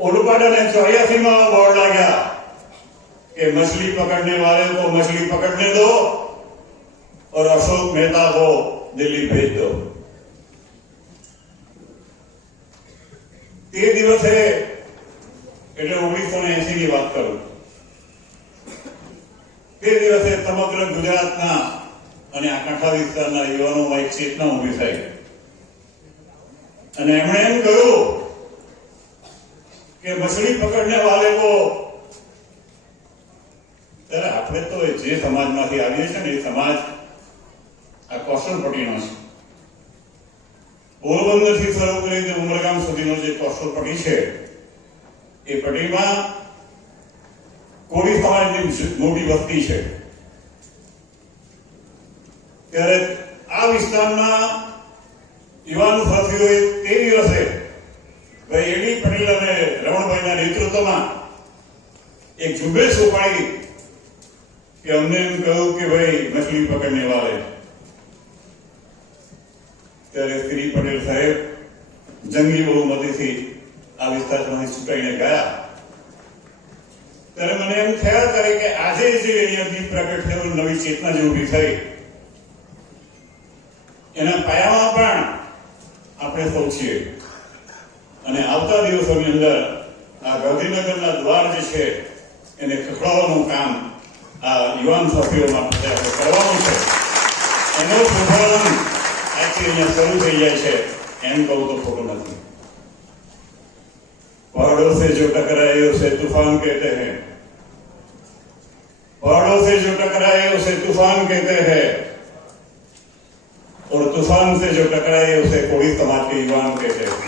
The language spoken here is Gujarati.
उड़पड़ ने 84 में बोर्ड लगा कि मछली पकड़ने वाले को मछली पकड़ने दो और अशोक मेहता को दिल्ली भेज दो। તે દિવસે એટલે 1980 ની વાત કરું, તે દિવસે સમગ્ર ગુજરાતના અને આ કાંઠા વિસ્તારના યુવાનોમાં એક ચેતના ઊભી થઈ અને એમણે એમ કહ્યું કે મछली पकड़ने वाले को, ત્યારે આપણે તો જે સમાજમાંથી આવીએ છીએ ને એ સમાજ આ કૌશલ પટ્ટીનો છે. પોરબંદરથી શરૂ કરીને ઉમરગામ સુધીનો જે કૌશલ પટ્ટી છે એ પટ્ટીમાં કોળી સમાજની મોટી વસ્તી છે. ત્યારે આ વિસ્તારના યુવાન સાથીઓએ તે દિવસે ભાઈ એડી પટેલ અને રમણભાઈના નેતૃત્વમાં એક ઝુંબેશ ઉપાડી કે અમને એમ કહ્યું કે ભાઈ મछली પકડને વાલે. ત્યારે શ્રી પટેલ સાહેબ જંગી બહુમતીથી આ વિસ્તારમાંથી ચૂંટાઈને ગયા. ત્યારે મને એમ થયા કરે કે આજે જે અહીંયા દીપ પ્રગટ થયું, નવી ચેતના જે ઊભી થઈ, એના પાયામાં પણ આપણે સૌ છીએ અને આવતા દિવસોની અંદર આ ગાંધીનગરના દ્વાર જે છે એને ખખડાવવાનું કામ આ યુવાન સાથીઓમાં કરવાનું છે. એનો શુભારંભ આજથી અહીંયા શરૂ થઈ જાય છે એમ કહું તો ખોટું નથી. पहाड़ों से जो टकराए उसे तूफान कहते हैं, पहाड़ों से जो टकराए उसे तूफान कहते हैं और तूफान से जो टकराए उसे कोड़ी समाज के युवान कहते हैं.